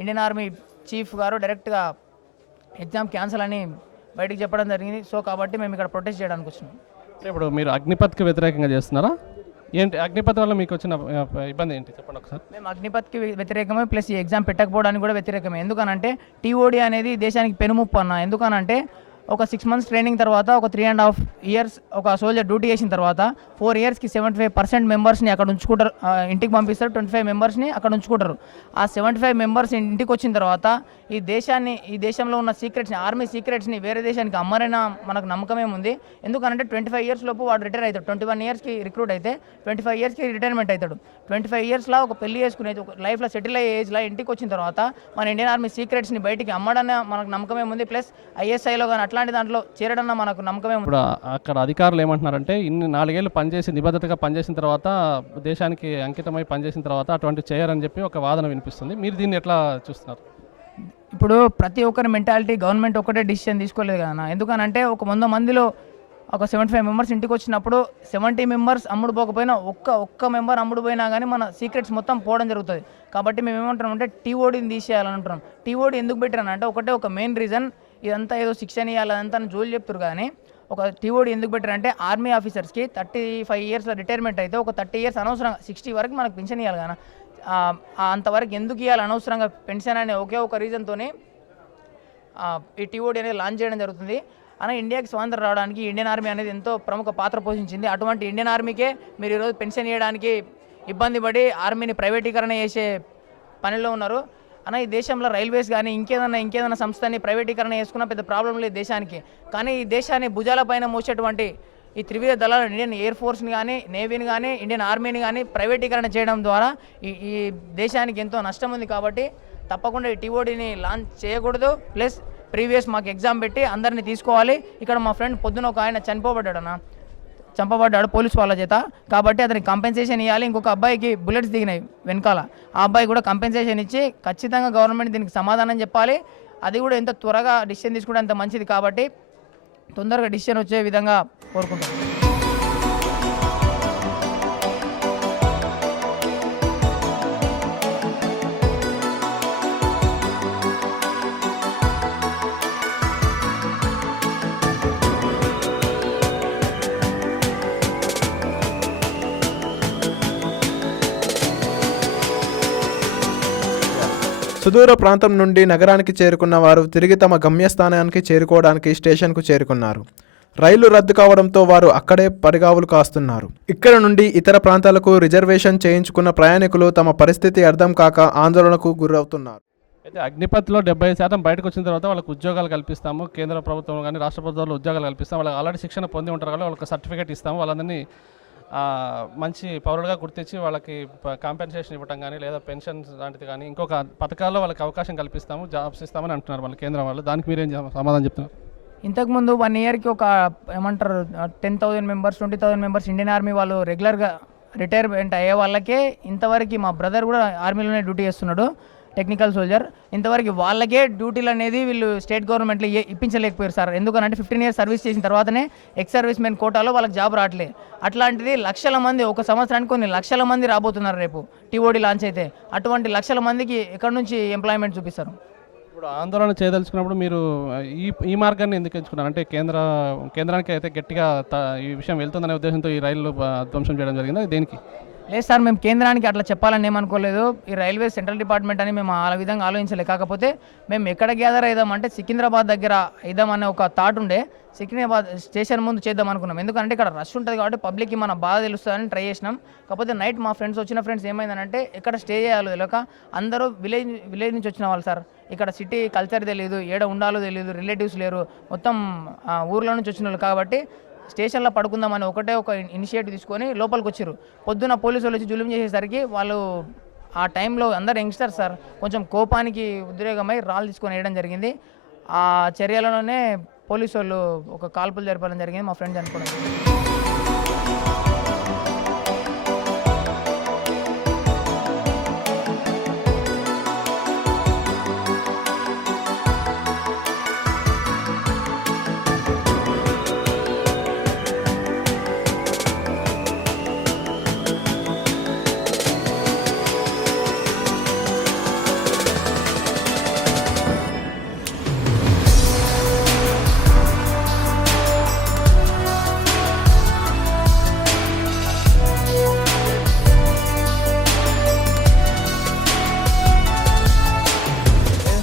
Indian army chief గారు డైరెక్ట్గా ఎగ్జామ్ క్యాన్సిల్ అని బయటికి చెప్పడం జరిగింది. సో కాబట్టి మేము ఇక్కడ ప్రొటెస్ట్ చేయడానికి వచ్చినాం. ఇప్పుడు మీరు అగ్నిపథ్కి వ్యతిరేకంగా చేస్తున్నారా? ఏంటి అగ్నిపథ్ వల్ల మీకు వచ్చిన ఇబ్బంది ఏంటి చెప్పండి ఒకసారి. మేము అగ్నిపథ్కి వ్యతిరేకమే, ప్లస్ ఈ ఎగ్జామ్ పెట్టకపోవడానికి కూడా వ్యతిరేకమే. ఎందుకనంటే టీఓడి అనేది దేశానికి పెనుముప్పు అన్న. ఎందుకనంటే ఒక 6 months ట్రైనింగ్ తర్వాత ఒక 3.5 years ఒక సోల్జర్ డ్యూటీ చేసిన తర్వాత 4 yearsకి 75% మెంబర్స్ని అక్కడ ఉంచుకుంటారు, ఇంటికి పంపిస్తారు. 25 మెంబర్స్ని అక్కడ ఉంచుకుంటారు. ఆ 75 మెంబర్స్ ఇంటికి వచ్చిన తర్వాత ఈ దేశంలో ఉన్న సీక్రెట్స్ని, ఆర్మీ సీక్రెట్స్ని వేరే దేశానికి అమ్మరైనా మనకు నమ్మకమే ఉంది. ఎందుకంటే 25 years లోపు వాడు రిటైర్ అవుతాడు. 21 yearsకి రిక్రూట్ అయితే 25 yearsకి రిటైర్మెంట్ అవుతాడు. 25 yearsలో ఒక పెళ్లి చేసుకునేది, ఒక లైఫ్లో సెటిల్ అయ్యే ఏజ్లో ఇంటికి వచ్చిన తర్వాత మన ఇండియన్ ఆర్మీ సీక్రెట్స్ని బయటికి అమ్మడన్న మనకు నమ్మకమే ఉంది. ప్లస్ ఐఎస్ఐలో కానీ అట్లాంటి దాంట్లో చేరడన్న మనకు నమ్మకమే ఉంది. ఇప్పుడు అక్కడ అధికారులు ఏమంటున్నారంటే ఇన్ని 4 ఏళ్ళు పనిచేసి నిబద్ధతగా పనిచేసిన తర్వాత, దేశానికి అంకితమై పనిచేసిన తర్వాత అటువంటి చేయరని చెప్పి ఒక వాదన వినిపిస్తుంది. మీరు దీన్ని ఎట్లా చూస్తున్నారు? ఇప్పుడు ప్రతి ఒక్కరి మెంటాలిటీ గవర్నమెంట్ ఒకటే డిసిషన్ తీసుకోలేదు కదా. ఎందుకనంటే ఒక 100 మందిలో ఒక 75 members ఇంటికి వచ్చినప్పుడు 70 members అమ్ముడు పోకపోయినా ఒక్క మెంబర్ అమ్ముడు పోయినా కానీ మన సీక్రెట్స్ మొత్తం పోవడం జరుగుతుంది. కాబట్టి మేము ఏమంటున్నామంటే టీఓడిని తీసేయాలని అంటున్నాం. టీఓడి ఎందుకు పెట్టారనంటే ఒక మెయిన్ రీజన్, ఇదంతా ఏదో శిక్షణ ఇవ్వాలి అదంతా జోలు చెప్తారు. కానీ ఒక టీఓడి ఎందుకు పెట్టారంటే ఆర్మీ ఆఫీసర్స్కి 35 years రిటైర్మెంట్ అయితే ఒక 30 years అనవసరంగా 60 వరకు మనకు పెన్షన్ ఇవ్వాలి కానీ అంతవరకు ఎందుకు ఇవ్వాలి అనవసరంగా పెన్షన్ అనే ఒకే ఒక రీజన్తోనే ఈ టీఓడి అనేది లాంచ్ చేయడం జరుగుతుంది. అలా ఇండియాకి స్వాతంత్రం రావడానికి ఇండియన్ ఆర్మీ అనేది ఎంతో ప్రముఖ పాత్ర పోషించింది. అటువంటి ఇండియన్ ఆర్మీకే మీరు ఈరోజు పెన్షన్ ఇవ్వడానికి ఇబ్బంది పడి ఆర్మీని ప్రైవేటీకరణ చేసే పనిలో ఉన్నారు. అన్న ఈ దేశంలో రైల్వేస్ కానీ ఇంకేదైనా సంస్థని ప్రైవేటీకరణ చేసుకున్న పెద్ద ప్రాబ్లం లేదు దేశానికి. కానీ ఈ దేశాన్ని భుజాలపైన మోసేటువంటి ఈ త్రివిధ దళాలు ఇండియన్ ఎయిర్ ఫోర్స్ని కానీ, నేవీని కానీ, ఇండియన్ ఆర్మీని కానీ ప్రైవేటీకరణ చేయడం ద్వారా ఈ దేశానికి ఎంతో నష్టం ఉంది. కాబట్టి తప్పకుండా ఈ టీఓడిని లాంచ్ చేయకూడదు. ప్లస్ ప్రీవియస్ మాకు ఎగ్జామ్ పెట్టి అందరినీ తీసుకోవాలి. ఇక్కడ మా ఫ్రెండ్ పొద్దున ఒక ఆయన చనిపోబడ్డాడు అన్న. చంపబడ్డాడు పోలీస్ వాళ్ళ చేత. కాబట్టి అతనికి కంపెన్సేషన్ ఇవ్వాలి. ఇంకొక అబ్బాయికి బుల్లెట్స్ దిగినాయి వెనకాల, ఆ అబ్బాయి కూడా కంపెన్సేషన్ ఇచ్చి ఖచ్చితంగా గవర్నమెంట్ దీనికి సమాధానం చెప్పాలి. అది కూడా ఎంత త్వరగా డిసిషన్ తీసుకుంటే అంత మంచిది. కాబట్టి తొందరగా డిసిషన్ వచ్చే విధంగా కోరుకుంటాం. సుదూర ప్రాంతం నుండి నగరానికి చేరుకున్న వారు తిరిగి తమ గమ్యస్థానానికి చేరుకోవడానికి స్టేషన్కు చేరుకున్నారు. రైలు రద్దు కావడంతో వారు అక్కడే పరిగావులు కాస్తున్నారు. ఇక్కడ నుండి ఇతర ప్రాంతాలకు రిజర్వేషన్ చేయించుకున్న ప్రయాణికులు తమ పరిస్థితి అర్థం కాక ఆందోళనకు గురవుతున్నారు. అయితే అగ్నిపథ్లో 70% బయటకు వచ్చిన తర్వాత వాళ్ళకి ఉద్యోగాలు కల్పిస్తాము, కేంద్ర ప్రభుత్వం కానీ రాష్ట్ర ప్రభుత్వాలు ఉద్యోగాలు కల్పిస్తాము. వాళ్ళకి ఆల్రెడీ శిక్షణ పొంది ఉంటారు కాబట్టి వాళ్ళకి సర్టిఫికేట్ ఇస్తాము. వాళ్ళందరినీ మంచి పౌరులుగా గుర్తించి వాళ్ళకి కాంపెన్సేషన్ ఇవ్వటం కానీ లేదా పెన్షన్ లాంటిది కానీ ఇంకొక పథకాల్లో వాళ్ళకి అవకాశం కల్పిస్తాము, జాబ్స్ ఇస్తామని అంటున్నారు వాళ్ళ కేంద్రం వాళ్ళు. దానికి మీరేం సమాధానం చెప్తున్నారు? ఇంతకుముందు 1 ఇయర్కి ఒక ఏమంటారు 10,000 మెంబర్స్ 20,000 మెంబర్స్ ఇండియన్ ఆర్మీ వాళ్ళు రెగ్యులర్గా రిటైర్మెంట్ అయ్యే వాళ్ళకే ఇంతవరకు మా బ్రదర్ కూడా ఆర్మీలోనే డ్యూటీ చేస్తున్నాడు, టెక్నికల్ సోల్జర్. ఇంతవరకు వాళ్ళకే డ్యూటీలు అనేది వీళ్ళు స్టేట్ గవర్నమెంట్లో ఇప్పించలేకపోయారు సార్. ఎందుకంటే 15 ఇయర్స్ సర్వీస్ చేసిన తర్వాతనే ఎక్స్ సర్వీస్ మెన్ కోటాలో వాళ్ళకి జాబ్ రావట్లే. అట్లాంటిది లక్షల మంది, ఒక సంవత్సరానికి కొన్ని లక్షల మంది రాబోతున్నారు రేపు టీఓడి లాంచ్ అయితే. అటువంటి లక్షల మందికి ఎక్కడి నుంచి ఎంప్లాయ్మెంట్ చూపిస్తారు? ఇప్పుడు ఆందోళన చేయదలుచుకున్నప్పుడు మీరు ఈ మార్గాన్ని ఎందుకు ఎంచుకున్నారు? అంటే కేంద్రానికి అయితే గట్టిగా ఈ విషయం వెళ్తుందనే ఉద్దేశంతో ఈ రైలు ధ్వంసం చేయడం జరిగిందా? దేనికి? లేదు సార్, మేము కేంద్రానికి అట్లా చెప్పాలని ఏమనుకోలేదు. ఈ రైల్వే సెంట్రల్ డిపార్ట్మెంట్ అని మేము ఆ విధంగా ఆలోచించలేదు. కాకపోతే మేము ఎక్కడ గ్యాదర్ అయిదామంటే సికింద్రాబాద్ దగ్గర అయిదామనే ఒక థాట్ ఉండే. సికింద్రాబాద్ స్టేషన్ ముందు చేద్దాం అనుకున్నాం. ఎందుకంటే ఇక్కడ రష్ ఉంటుంది కాబట్టి పబ్లిక్కి మన బాధ తెలుస్తుందని ట్రై చేసినాం. కాకపోతే నైట్ మా వచ్చిన ఫ్రెండ్స్ ఏమైందంటే ఎక్కడ స్టే చేయాలో తెలియక అందరూ విలేజ్ నుంచి వచ్చిన వాళ్ళు సార్. ఇక్కడ సిటీ కల్చర్ తెలియదు, ఏడ ఉండాలో తెలియదు, రిలేటివ్స్ లేరు, మొత్తం ఊర్లో నుంచి వచ్చిన వాళ్ళు. కాబట్టి స్టేషన్లో పడుకుందామని ఒక ఇనిషియేటివ్ తీసుకొని లోపలికి వచ్చారు. పొద్దున్న పోలీసు వాళ్ళు వచ్చి జులుం చేసేసరికి వాళ్ళు ఆ టైంలో అందరు యంగ్స్టర్స్ సార్ కొంచెం కోపానికి ఉద్రేకమై రాళ్ళు తీసుకొని వేయడం జరిగింది. ఆ చర్యలలోనే పోలీసు వాళ్ళు ఒక కాల్పులు జరపడం జరిగింది. మా ఫ్రెండ్ చనిపోవడం.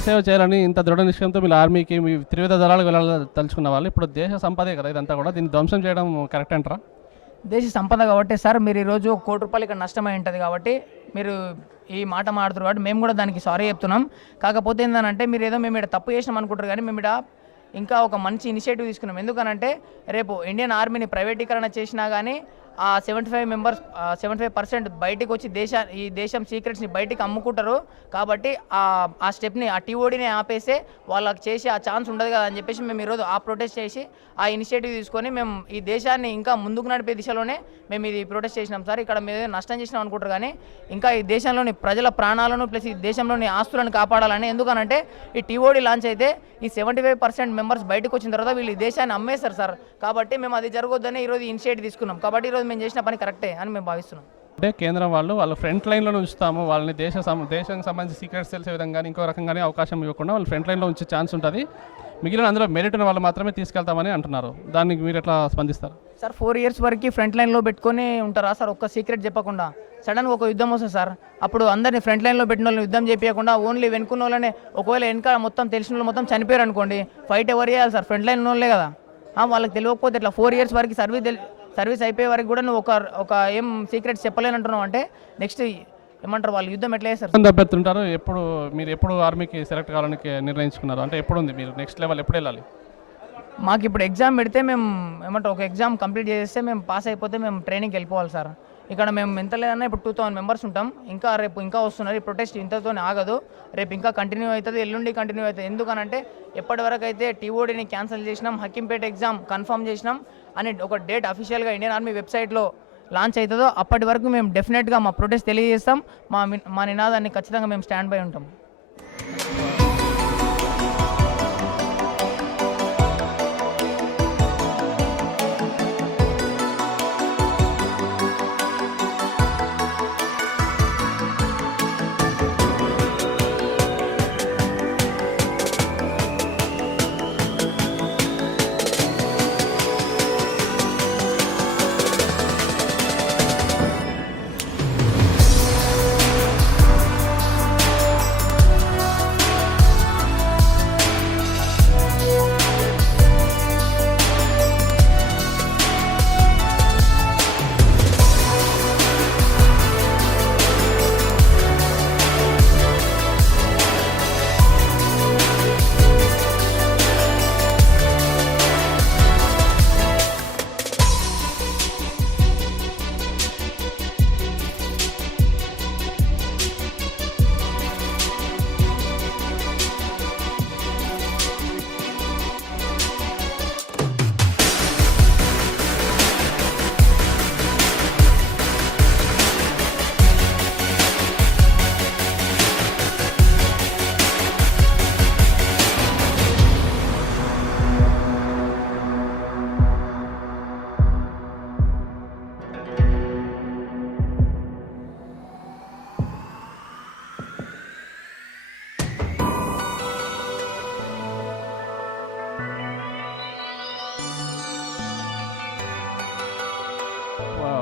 సేవ చేయాలని ఇంత దృఢ నిశ్చయంతో మీరు ఆర్మీకి మీ త్రివిధ దళాలకు వెళ్ళాలని తలుచుకున్న వాళ్ళు ఇప్పుడు దేశ సంపదే కదా ఇదంతా కూడా, దీన్ని ధ్వంసం చేయడం కరెక్ట్ అంటారా? దేశ సంపద కాబట్టి సార్ మీరు ఈరోజు ₹1,00,00,000 ఇక్కడ నష్టమై ఉంటుంది కాబట్టి మీరు ఈ మాట మాడుతున్నారు కాబట్టి మేము కూడా దానికి సారీ చెప్తున్నాం. కాకపోతే ఏంటంటే మీరు ఏదో మేము ఇక్కడ తప్పు చేసినాం అనుకుంటారు కానీ మేము ఇక్కడ ఇంకా ఒక మంచి ఇనిషియేటివ్ తీసుకున్నాం. ఎందుకనంటే రేపు ఇండియన్ ఆర్మీని ప్రైవేటీకరణ చేసినా కానీ ఆ 75% బయటికి వచ్చి ఈ దేశం సీక్రెట్స్ని బయటికి అమ్ముకుంటారు. కాబట్టి ఆ స్టెప్ని ఆ టీఓడిని ఆపేసే వాళ్ళకి చేసే ఆ ఛాన్స్ ఉండదు కదా అని చెప్పేసి మేము ఈరోజు ఆ ప్రొటెస్ట్ చేసి ఆ ఇనిషియేటివ్ తీసుకొని మేము ఈ దేశాన్ని ఇంకా ముందుకు నడిపే దిశలోనే మేము ఇది ప్రొటెస్ట్ చేసినాం సార్. ఇక్కడ మేము నష్టం చేసినాం అనుకుంటారు కానీ ఇంకా ఈ దేశంలోని ప్రజల ప్రాణాలను ప్లస్ ఈ దేశంలోని ఆస్తులను కాపాడాలని. ఎందుకనంటే ఈ టీఓడి లాంచ్ అయితే ఈ 75% మెంబర్స్ బయటకు వచ్చిన తర్వాత వీళ్ళు ఈ దేశాన్ని అమ్మేస్తారు సార్. కాబట్టి మేము అది జరగొద్దని ఈరోజు ఇనిషియేటివ్ తీసుకున్నాం. కాబట్టి ఈరోజు మేము చేసిన పని కరెక్టే అని మేము భావిస్తున్నాం. అంటే కేంద్రం వాళ్ళ ఫ్రంట్ లైన్లో ఉంచుతాము, వాళ్ళని దేశానికి సంబంధించి సీక్రెట్స్ తెలిసే విధంగా ఇంకో రకంగానే అవకాశం ఇవ్వకుండా వాళ్ళు ఫ్రంట్ లైన్లో ఉంచే ఛాన్స్ ఉంటుంది, మిగిలిన అందులో మెరిట్ ఉన్న వాళ్ళు మాత్రమే తీసుకెళ్తామని అంటున్నారు. దానికి మీరు ఎట్లా స్పందిస్తారు సార్? 4 ఇయర్స్ వరకు ఫ్రంట్ లైన్లో పెట్టుకొని ఉంటారా సార్? ఒక్క సీక్రెట్ చెప్పకుండా సడన్గా ఒక యుద్ధం వస్తుంది సార్. అప్పుడు అందరినీ ఫ్రంట్ లైన్లో పెట్టిన వాళ్ళని యుద్ధం చేయకుండా ఓన్లీ వెనుకున్న వాళ్ళనే, ఒకవేళ వెనక మొత్తం తెలిసిన వాళ్ళు మొత్తం చనిపోయారు అనుకోండి, ఫైట్ ఎవరు చేయాలి సార్? ఫ్రంట్ లైన్ ఉన్న వాళ్ళే కదా. వాళ్ళకి తెలియకపోతే ఇట్లా 4 ఇయర్స్ వరకు సర్వీస్ అయిపోయే వరకు కూడా నువ్వు ఒక ఏం సీక్రెట్స్ చెప్పలేనంటున్నావు అంటే నెక్స్ట్ ఏమంటారు వాళ్ళు యుద్ధం ఎట్లా చేస్తారు? అభ్యర్థుంటారు. మీరు ఎప్పుడు ఆర్మీకి సెలెక్ట్ కావాలని నిర్ణయించుకున్నారు? అంటే ఎప్పుడు ఉంది మీరు నెక్స్ట్ లెవెల్ ఎప్పుడు వెళ్ళాలి? మాకు ఇప్పుడు ఎగ్జామ్ పెడితే మేము ఏమంటారు ఒక ఎగ్జామ్ కంప్లీట్ చేస్తే మేము పాస్ అయిపోతే మేము ట్రైనింగ్కి వెళ్ళిపోవాలి సార్. ఇక్కడ మేము ఎంత లేదన్నా ఇప్పుడు 2000 మెంబర్స్ ఉంటాం. రేపు ఇంకా వస్తున్నారు. ఈ ప్రొటెస్ట్ ఇంతతో ఆగదు, రేపు ఇంకా కంటిన్యూ అవుతుంది, ఎల్లుండి కంటిన్యూ అవుతుంది. ఎందుకనంటే ఎప్పటివరకు అయితే టీఓడిని క్యాన్సిల్ చేసినాం, హకీంపేట ఎగ్జామ్ కన్ఫర్మ్ చేసినాం, అని ఒక డేట్ అఫీషియల్గా ఇండియన్ ఆర్మీ వెబ్సైట్లో లాంచ్ అవుతుందో అప్పటి వరకు మేము డెఫినెట్గా మా ప్రొటెస్ట్ తెలియజేస్తాం. మా నినాదాన్ని ఖచ్చితంగా మేము స్టాండ్ బై ఉంటాం.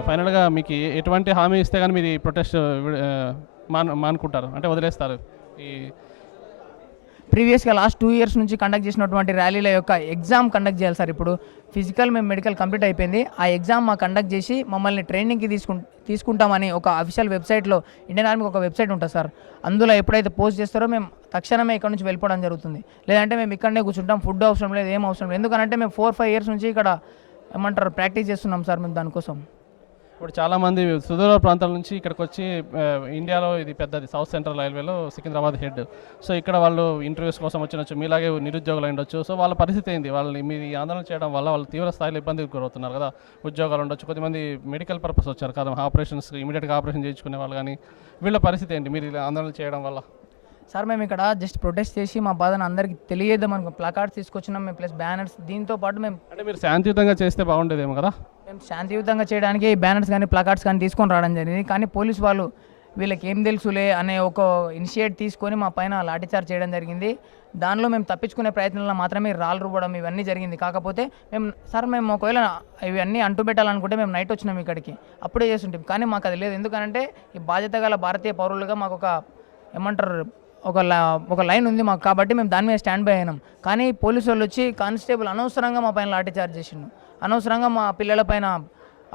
ఫైనల్గా మీకు ఎటువంటి హామీ ఇస్తే కానీ మీరు ఈ ప్రొటెస్ట్ మానుకుంటారు, అంటే వదిలేస్తారు? ఈ ప్రీవియస్గా లాస్ట్ 2 years నుంచి కండక్ట్ చేసినటువంటి ర్యాలీల యొక్క ఎగ్జామ్ కండక్ట్ చేయాలి సార్. ఇప్పుడు ఫిజికల్ మేము మెడికల్ కంప్లీట్ అయిపోయింది, ఆ ఎగ్జామ్ మా కండక్ట్ చేసి మమ్మల్ని ట్రైనింగ్కి తీసుకుంటామని ఒక అఫీషియల్ వెబ్సైట్లో ఇండియన్ ఆర్మీకి ఒక వెబ్సైట్ ఉంటుంది సార్. అందులో ఎప్పుడైతే పోస్ట్ చేస్తారో మేము తక్షణమే ఇక్కడ నుంచి వెళ్ళిపోవడం జరుగుతుంది. లేదంటే మేము ఇక్కడనే కూర్చుంటాం, ఫుడ్ అవసరం లేదు, ఏం అవసరం లేదు. ఎందుకంటే మేము 4-5 years నుంచి ఇక్కడ ఏమంటారు ప్రాక్టీస్ చేస్తున్నాం సార్ మేము దానికోసం. ఇప్పుడు చాలామంది సుదూర ప్రాంతాల నుంచి ఇక్కడికి వచ్చి ఇండియాలో ఇది పెద్దది సౌత్ సెంట్రల్ రైల్వేలో సికింద్రాబాద్ హెడ్. సో ఇక్కడ వాళ్ళు ఇంటర్వ్యూస్ కోసం వచ్చినచ్చు, మీలాగే నిరుద్యోగులు ఉండొచ్చు. సో వాళ్ళ పరిస్థితి ఏంది? వాళ్ళని మీరు ఈ ఆందోళన చేయడం వల్ల వాళ్ళు తీవ్ర స్థాయిలో ఇబ్బందికి గురవుతున్నారు కదా. ఉద్యోగాలు ఉండొచ్చు, కొద్దిమంది మెడికల్ పర్పస్ వచ్చారు కదా, ఆపరేషన్స్ ఇమీడియట్గా ఆపరేషన్ చేయించుకునే వాళ్ళు, కానీ వీళ్ళ పరిస్థితి ఏంటి మీరు ఇలా ఆందోళన చేయడం వల్ల? సార్ మేము ఇక్కడ జస్ట్ ప్రొటెస్ట్ చేసి మా బాధను అందరికీ తెలియజేద్దాం అనుకో ప్లకార్డ్స్ తీసుకొచ్చినాం మేము, ప్లస్ బ్యానర్స్. దీంతో పాటు మేము అంటే మీరు శాంతియుతంగా చేస్తే బాగుండేదేమో కదా. మేము శాంతియుతంగా చేయడానికి ఈ బ్యానర్స్ కానీ ప్లకార్డ్స్ కానీ తీసుకొని రావడం జరిగింది. కానీ పోలీస్ వాళ్ళు వీళ్ళకి ఏం తెలుసులే అనే ఒక ఇనిషియేట్ తీసుకొని మా పైన లాఠీచార్జ్ చేయడం జరిగింది. దానిలో మేము తప్పించుకునే ప్రయత్నంలో మాత్రమే రాళ్ళు రువ్వడం ఇవన్నీ జరిగింది. కాకపోతే మేము ఒకవేళ ఇవన్నీ అంటుపెట్టాలనుకుంటే మేము నైట్ వచ్చినాం ఇక్కడికి, అప్పుడే చేస్తుంటాం. కానీ మాకు అది లేదు. ఎందుకంటే ఈ బాధ్యత గల భారతీయ పౌరులుగా మాకు ఒక ఏమంటారు ఒక లైన్ ఉంది మాకు, కాబట్టి మేము దాని మీద స్టాండ్ బై అయినాం. కానీ పోలీసు వాళ్ళు వచ్చి కానిస్టేబుల్ అనవసరంగా మా పైన లాఠీ చార్జ్ చేసిండు, అనవసరంగా మా పిల్లల పైన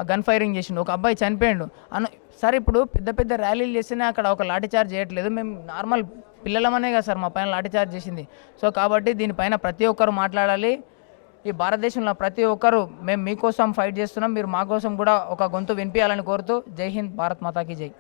గన్ ఫైరింగ్ చేసిండు. ఒక అబ్బాయి చనిపోయిండు. సరే ఇప్పుడు పెద్ద పెద్ద ర్యాలీలు చేస్తేనే అక్కడ ఒక లాఠీ చార్జ్ చేయట్లేదు, మేము నార్మల్ పిల్లలమనే కదా సార్ మా పైన లాఠీ చార్జ్ చేసింది. సో కాబట్టి దీనిపైన ప్రతి ఒక్కరు మాట్లాడాలి. ఈ భారతదేశంలో ప్రతి ఒక్కరు మేము మీకోసం ఫైట్ చేస్తున్నాం, మీరు మా కోసం కూడా ఒక గొంతు వినిపించాలని కోరుతూ జై హింద్, భారత్ మాతాకి జై.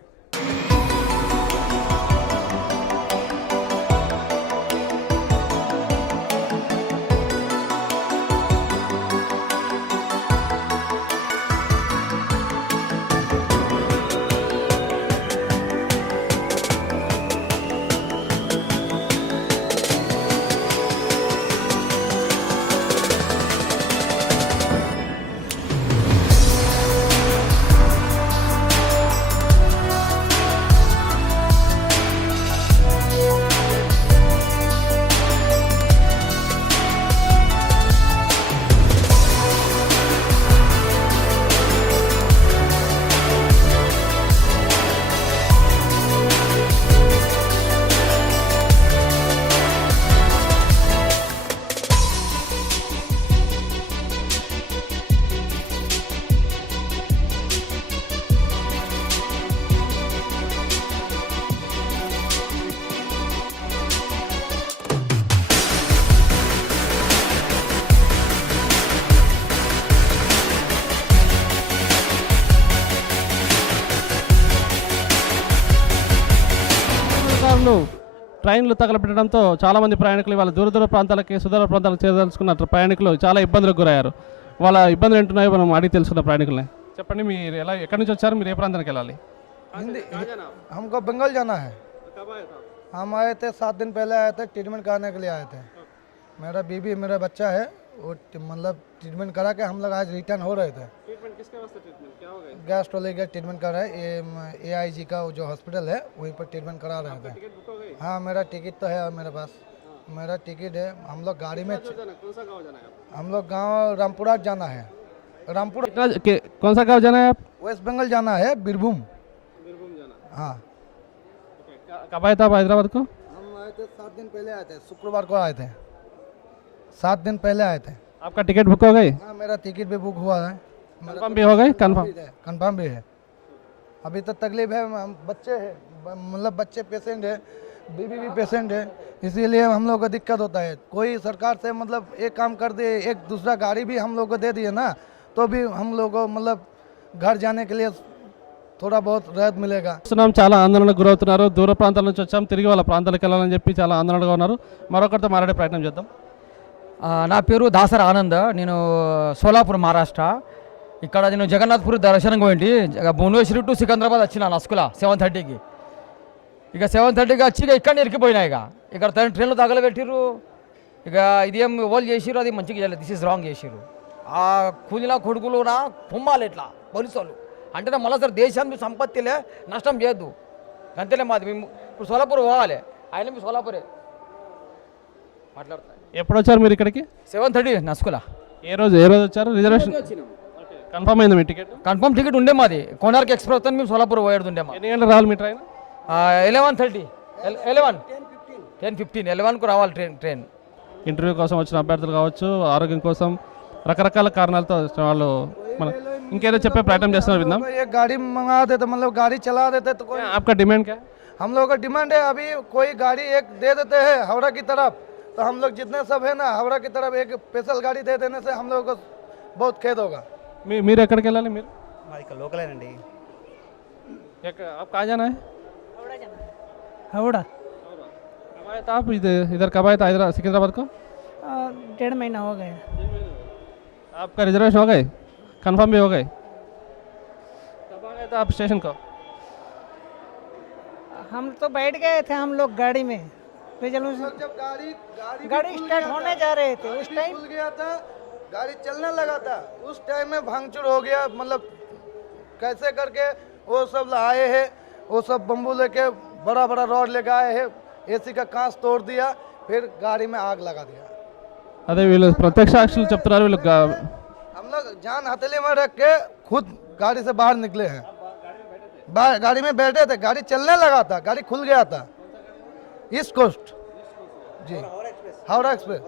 ట్రైన్లు తగలపెట్టడంతో చాలామంది ప్రయాణికులు వాళ్ళ దూర ప్రాంతాలకి సుదూర ప్రాంతాలకు చేరదలుచుకున్న ప్రయాణికులు చాలా ఇబ్బందులకు గురయ్యారు. వాళ్ళ ఇబ్బందులు ఏంటున్నాయో మనం అడిగి తెలుసుకుందాం ప్రయాణికులని. చెప్పండి, మీరు ఎలా ఎక్కడి నుంచి వచ్చారు, మీరు ఏ ప్రాంతానికి వెళ్ళాలి? हिंदी हमको बंगाल जाना है। हम आए थे 7 दिन पहले आए थे, ट्रीटमेंट कराने के लिए आए थे। मेरा बीबी मेरा बच्चा है, वो मतलब ट्रीटमेंट करा के हम लोग आज रिटर्न हो रहे थे। गैस्ट्रोलॉजी का ट्रीटमेंट कर रहे हैं, AIG का जो हॉस्पिटल है वहीं पर ट्रीटमेंट करा रहे थे। हाँ मेरा टिकट तो है मेरे पास, मेरा टिकट है। हम लोग गाड़ी में हम लोग गांव रामपुरा जाना है। रामपुर कौन सा गाँव जाना है आप? वेस्ट बंगाल जाना है, बीरभूम। हाँ कब आए थे आप हैदराबाद को? हम आए थे 7 दिन पहले आए थे, शुक्रवार को आए थे। 7 दिन पहले आए थे। आपका टिकट बुक हो गई? हाँ मेरा टिकट भी बुक हुआ है, कंफर्म भी हो गई? कंफर्म भी है। अभी तो तकलीफ है, बच्चे हैं मतलब बच्चे पेशेंट है, बीबी भी पेशेंट है, इसीलिए हम लोग को दिक्कत होता है। कोई सरकार से मतलब एक काम कर दे, एक दूसरा गाड़ी भी हम लोग को दे दिए ना, तो भी हम लोग को मतलब घर जाने के लिए थोड़ा बहुत राहत मिलेगा। చూస్తున్నాం, చాలా ఆందోళనకు గురవుతున్నారు. దూర ప్రాంతాల నుంచి వచ్చాం, తిరిగి వాళ్ళ ప్రాంతాలకు వెళ్ళాలని చెప్పి చాలా ఆందోళనగా ఉన్నారు. మరొకరితో మాట్లాడే ప్రయత్నం చేద్దాం. నా పేరు దాసర ఆనంద్, నేను సోలాపూర్ మహారాష్ట్ర. ఇక్కడ నేను జగన్నాథ్పూర్ దర్శనం పోయింటి, భువనేశ్వరి టు సికింద్రాబాద్ వచ్చిన నస్కుల 7:30కి. ఇక 7:30కి వచ్చి ఇక్కడ ఇరికిపోయినా. ఇక్కడ ట్రైన్లో తగలబెట్టిర్రు. ఇక ఇదేం వాళ్ళు చేసిర్రు, అది మంచిగా చేయలేదు, దిస్ ఇస్ రాంగ్ చేసిర్రు. ఆ కూలిన కొడుకులు నా పొమ్మాలి ఇట్లా పోలీసు వాళ్ళు అంటే మళ్ళీ సార్ దేశం సంపత్తిలే నష్టం చేయొద్దు అంతేలే. మాది మేము ఇప్పుడు సోలాపూర్ పోవాలి, ఆయన మీ సోలాపూరే మాట్లాడతాను. ఎప్పుడు వచ్చారు మీరు ఇక్కడికి? 7:30 నస్కుల. ఏ రోజు వచ్చారు? రిజర్వేషన్ కన్ఫర్మ్ అయింది మీ టికెట్? కన్ఫర్మ్ టికెట్ ఉండే మాది, కోనార్క్ ఎక్స్ప్రెస్ మేము సోలాపూర్ పోయేది ఉండే మా. ఎన్ని గంటలు రావాలి మీ ట్రైన్? 11:30 10:15 11కు రావాలి ట్రైన్. ఇంటర్వ్యూ కోసం వచ్చిన అభ్యర్థులు కావచ్చు, ఆరోగ్యం కోసం రకరకాల కారణాలతో వచ్చిన వాళ్ళు మన ఇంకేదో చెప్పే ప్రయత్నం చేస్తున్నారు, విందాం. ये गाड़ी मंगा देते, मतलब गाड़ी चला देते तो कोई। आपका डिमांड क्या है? हम लोगों का डिमांड है अभी कोई गाड़ी एक दे देते हैं हावड़ा की तरफ, तो हम लोग जितने सब है ना हावड़ा की तरफ एक स्पेशल गाड़ी दे देने से हम लोगों को बहुत खेद होगा। మీరు ఎక్కడికి వెళ్ళాలి? మీరు మాది ఇక్కడ లోకలేనండి. आप कहाँ जाना है? हावड़ा कब आए थे आप इधर कब आए थे हैदराबाद सिकंदराबाद को? 1.5 महीना हो गया। आपका रिजर्वेशन हो गए, कंफर्म भी हो गए? कब आ गए थे आप स्टेशन को? हम तो बैठ गए थे हम लोग गाड़ी में, रिजर्वेशन जब गाड़ी स्टार्ट होने जा रहे थे उस टाइम खुल गया था, गाड़ी चलने लगा था, उस टाइम में भांगचूर हो गया। मतलब कैसे करके वो सब आए हैं, वो सब बम्बू लेके बड़ा बड़ा रॉड लेके आए हैं, AC का कांच तोड़ दिया, फिर गाड़ी में आग लगा दिया। అదే వీళ్ళు ప్రత్యక్ష సాక్షులు చెప్తున్నారు. వీళ్ళు हम लोग जान हथेली में रख के खुद गाड़ी से बाहर निकले हैं, गाड़ी में बैठे थे, गाड़ी चलने लगा था, गाड़ी खुल गया था। ईस्ट कोस्ट जी, हावड़ा एक्सप्रेस।